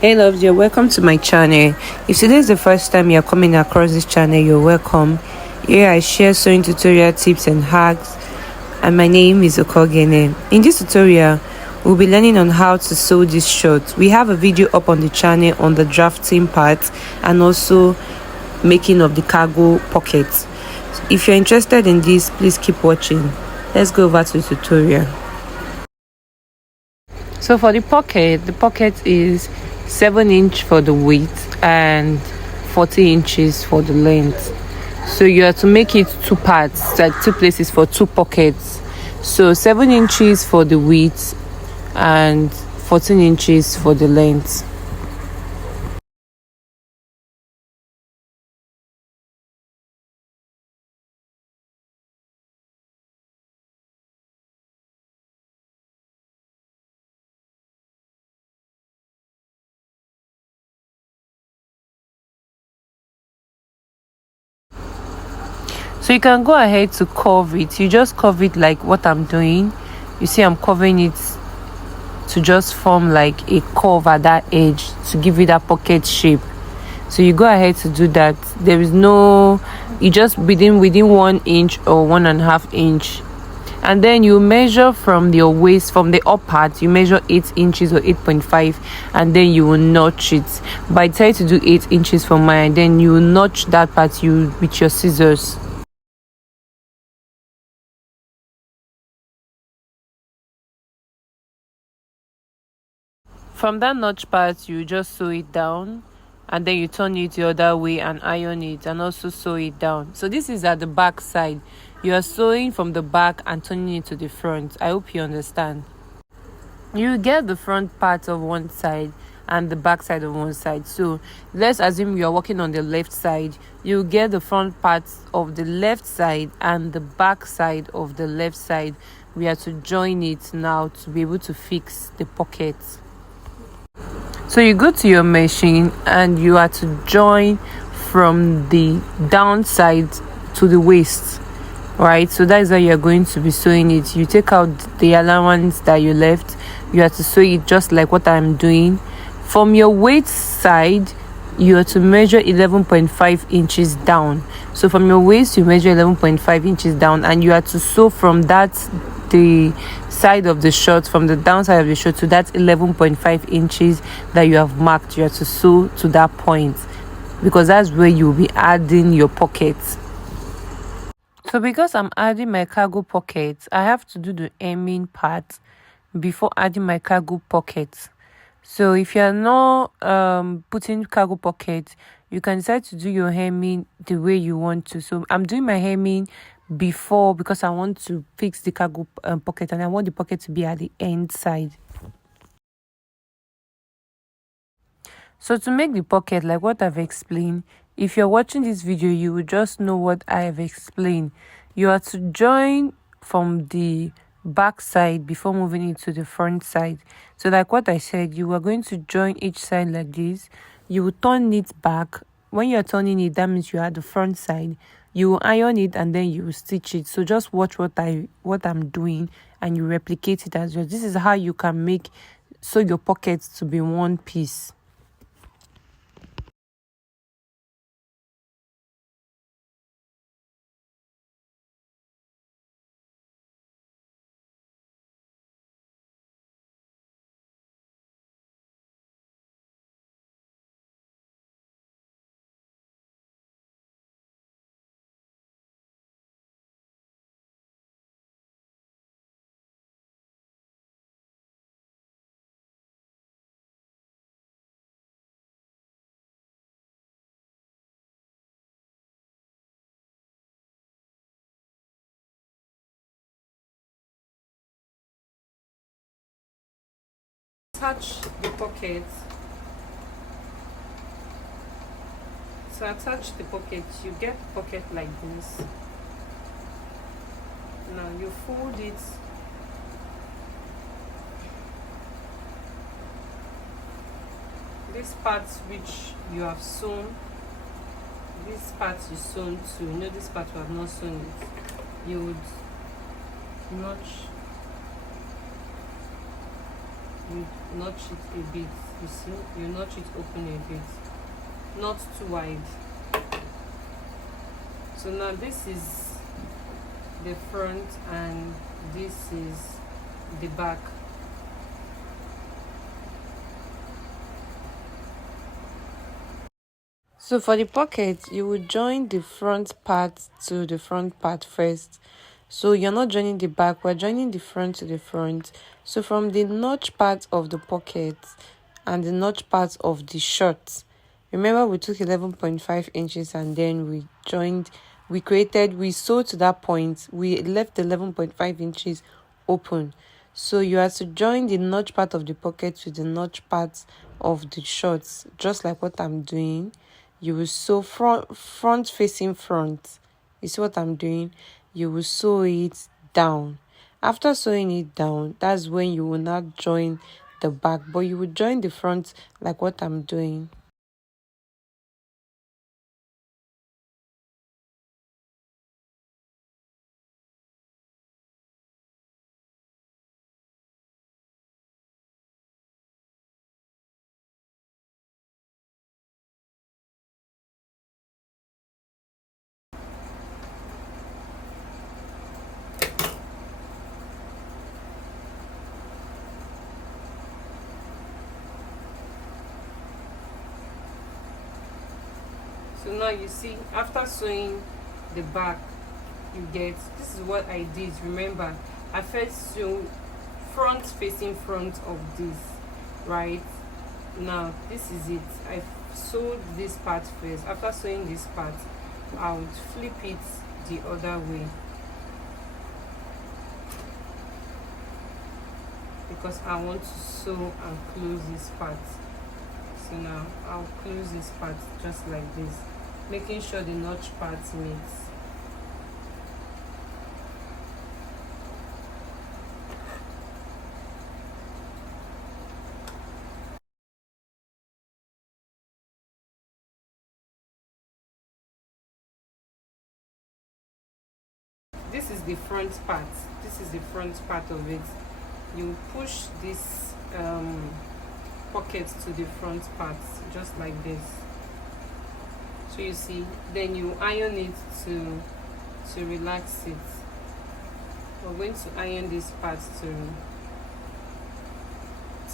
Hey loves, you're welcome to my channel. If today is the first time you're coming across this channel, you're welcome. Here I share sewing tutorial tips and hacks, and my name is Okogene. In this tutorial, we'll be learning on how to sew this shirt. We have a video up on the channel on the drafting part and also making of the cargo pockets. If you're interested in this, please keep watching. Let's go over to the tutorial. So for the pocket is 7-inch for the width and 40 inches for the length. So you have to make it two parts, like two places for two pockets. So 7 inches for the width and 14 inches for the length. So you can go ahead to curve it. You just curve it like what I'm doing. You see I'm curving it to just form like a curve at that edge to give it that pocket shape. So you go ahead to do that. There is no, you just within 1 inch or 1.5 inch, and then you measure from your waist, from the up part you measure 8 inches or 8.5, and then you will notch it. But I try to do 8 inches for mine, then you notch that part with your scissors. From that notch part, you just sew it down, and then you turn it the other way and iron it and also sew it down. So this is at the back side. You are sewing from the back and turning it to the front. I hope you understand. You get the front part of one side and the back side of one side. So let's assume you are working on the left side. You get the front parts of the left side and the back side of the left side. We have to join it now to be able to fix the pockets. So you go to your machine and you are to join from the downside to the waist, right? So that is how you're going to be sewing it. You take out the allowance that you left. You have to sew it just like what I'm doing. From your waist side, you have to measure 11.5 inches down. So from your waist, you measure 11.5 inches down, and you have to sew from the side of the shirt, from the downside of the shirt to that 11.5 inches that you have marked. You have to sew to that point because that's where you'll be adding your pockets. So because I'm adding my cargo pockets, I have to do the hemming part before adding my cargo pockets. So if you're not putting cargo pockets, you can decide to do your hemming the way you want to. So I'm doing my hemming before because I want to fix the cargo pocket, and I want the pocket to be at the end side. So to make the pocket like what I've explained, if you're watching this video, you will just know what I have explained. You are to join from the back side before moving it to the front side. So like what I said, you are going to join each side like this. You will turn it back. When you're turning it, that means you are at the front side. You will iron it and then you will stitch it. So just watch what I'm doing and you replicate it as well. This is how you can sew your pockets to be one piece. Attach the pocket. To attach the pocket, you get pocket like this. Now you fold it this part which you have sewn, this part you sewn to, this part you have not sewn it, you would notch it a bit You see, you notch it open a bit, not too wide. So now this is the front and this is the back. So for the pocket, you will join the front part to the front part first. So you're not joining the back, we're joining the front to the front. So from the notch part of the pocket and the notch part of the shirt, remember we took 11.5 inches and then we sewed to that point. We left 11.5 inches open. So you have to join the notch part of the pocket with the notch part of the shorts, just like what I'm doing. You will sew front facing front. You see what I'm doing? You will sew it down. After sewing it down, that's when you will not join the back, but you will join the front like what I'm doing. So now you see, after sewing the back, this is what I did. Remember, I first sew front facing front of this, right? Now this is it. I sewed this part first. After sewing this part, I would flip it the other way, because I want to sew and close this part. So now I'll close this part just like this, making sure the notch part meets. This is the front part. This is the front part of it. You push this pocket to the front part just like this. So you see, then you iron it to relax it. We're going to iron this part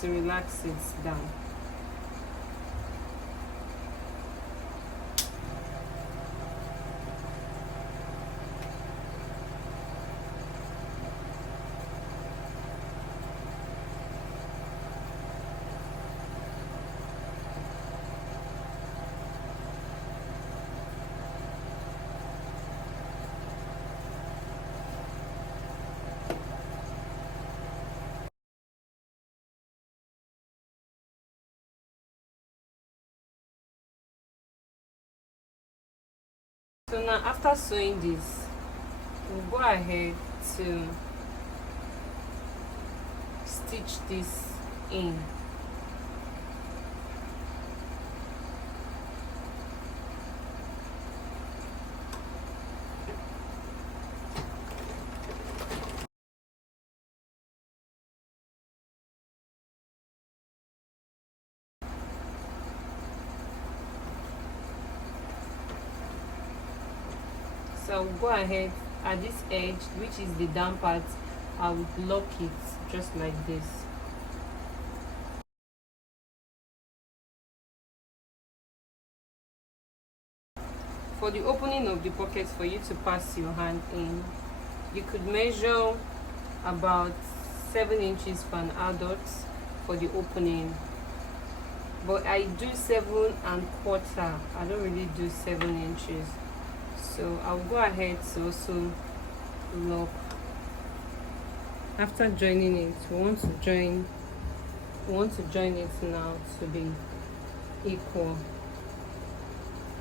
to relax it down. So now after sewing this, we'll go ahead to stitch this in. So I'll go ahead at this edge, which is the down part, I will block it just like this. For the opening of the pocket, for you to pass your hand in, you could measure about 7 inches for an adult for the opening, but I do 7.25. I don't really do 7 inches. So I'll go ahead to also lock. After joining it, we want to join it now to be equal.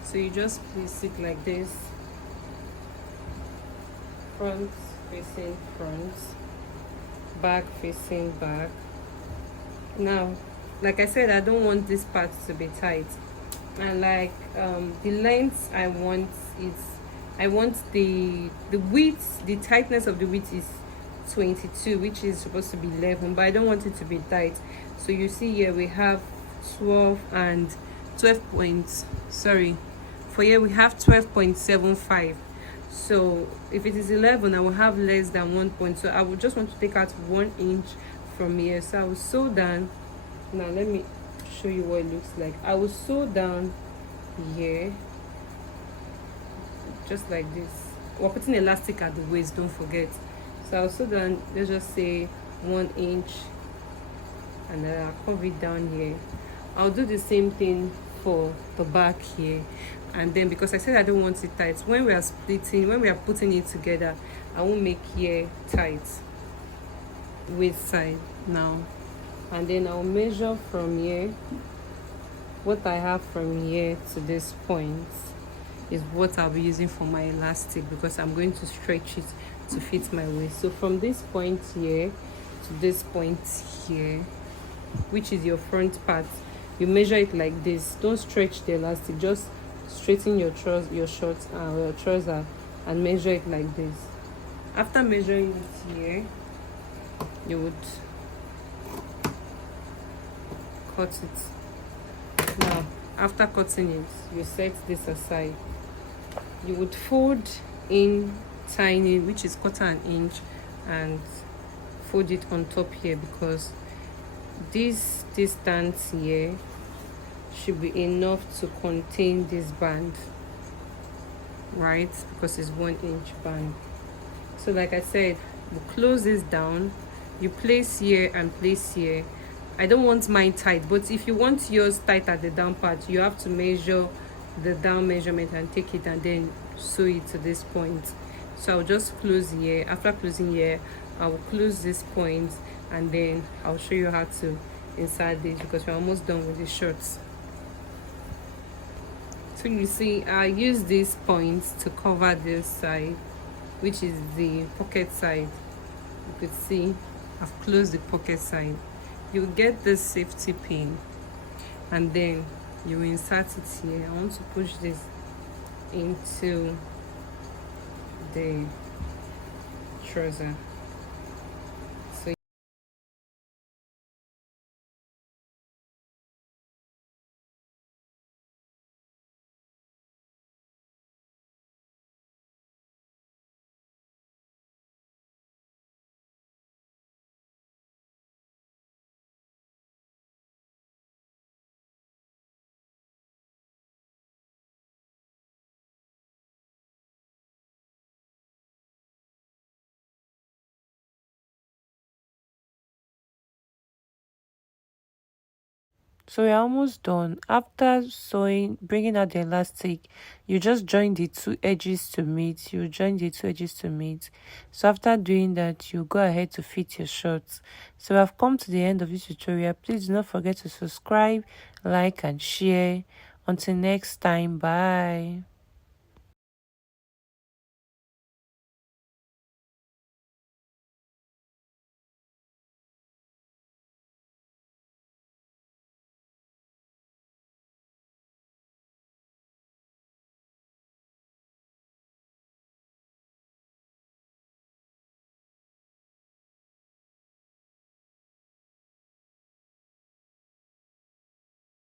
So you just place it like this, front facing front, back facing back. Now, like I said, I don't want this part to be tight, and like the length I want the width, the tightness of the width is 22, which is supposed to be 11, but I don't want it to be tight. So you see here we have 12 and 12 points, sorry, for here we have 12.75. So if it is 11, I will have less than 1 point, so I would just want to take out 1 inch from here. So I will sew down. Now let me show you what it looks like. I will sew down here just like this. We're putting elastic at the waist, don't forget. So I'll sew down, let's just say 1 inch, and then I'll cover it down here. I'll do the same thing for the back here. And then because I said I don't want it tight, when we are splitting, when we are putting it together, I won't make here tight, waist side now. And then I'll measure from here. What I have from here to this point is what I'll be using for my elastic, because I'm going to stretch it to fit my waist. So from this point here to this point here, which is your front part, you measure it like this. Don't stretch the elastic, just straighten your shorts your trouser and measure it like this. After measuring it here, you would cut it. Now after cutting it, you set this aside. You would fold in tiny, which is 1/4 inch, and fold it on top here, because this distance here should be enough to contain this band, right? Because it's 1 inch band. So like I said, you close this down, you place here and place here. I don't want mine tight, but if you want yours tight at the down part, you have to measure the down measurement and take it and then sew it to this point. So I'll just close here. After closing here, I will close this point, and then I'll show you how to insert this, because we're almost done with the shorts. So you see, I use these points to cover this side, which is the pocket side. You could see I've closed the pocket side. You get this safety pin, and then you insert it here. I want to push this into the trouser. So we're almost done. After sewing, bringing out the elastic, you just join the two edges to meet. So after doing that, you go ahead to fit your shorts. So I've come to the end of this tutorial. Please do not forget to subscribe, like, and share. Until next time, bye.